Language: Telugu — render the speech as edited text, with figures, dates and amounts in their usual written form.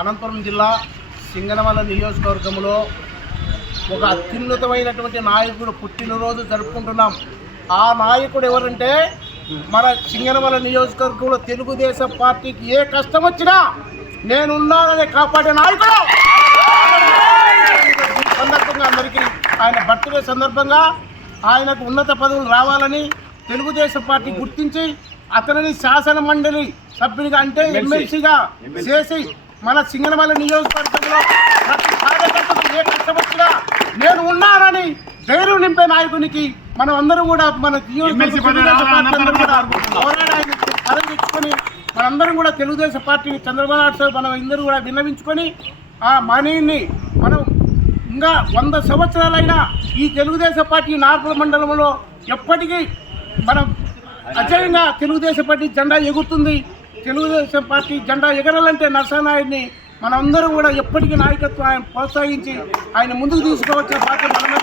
అనంతపురం జిల్లా సింగనమల నియోజకవర్గంలో ఒక అత్యున్నతమైనటువంటి నాయకుడు పుట్టినరోజు జరుపుకుంటున్నాం. ఆ నాయకుడు ఎవరంటే మన సింగనమల నియోజకవర్గంలో తెలుగుదేశం పార్టీకి ఏ కష్టం వచ్చినా నేనున్నానని కాపాడే నాయకుడు. సందర్భంగా అందరికీ ఆయన బర్త్డే సందర్భంగా ఆయనకు ఉన్నత పదవులు రావాలని తెలుగుదేశం పార్టీ గుర్తించి అతనిని శాసన మండలి సభ్యునిగా అంటే ఎమ్మెల్సీగా చేసి మన సింగనమల నియోజకవర్గంలో ప్రతి కార్యకర్తకు ఏ కష్టం వచ్చినా నేను ఉన్నానని ధైర్యం నింపే నాయకునికి మనం అందరూ కూడా మన తెచ్చుకొని మనందరం కూడా తెలుగుదేశం పార్టీని చంద్రబాబు నాయుడు మనం అందరూ కూడా విన్నవించుకొని ఆ మనీని మనం ఇంకా 100 సంవత్సరాలైనా ఈ తెలుగుదేశం పార్టీ నార్పల మండలంలో ఎప్పటికీ మనం అజయంగా తెలుగుదేశం పార్టీ జెండా ఎగురుతుంది. తెలుగుదేశం పార్టీ జెండా ఎగరాలంటే నరసింహనాయుడిని మనందరూ కూడా ఎప్పటికీ నాయకత్వం ఆయన ప్రోత్సహించి ఆయన ముందుకు తీసుకోవచ్చిన బాధ్యత మన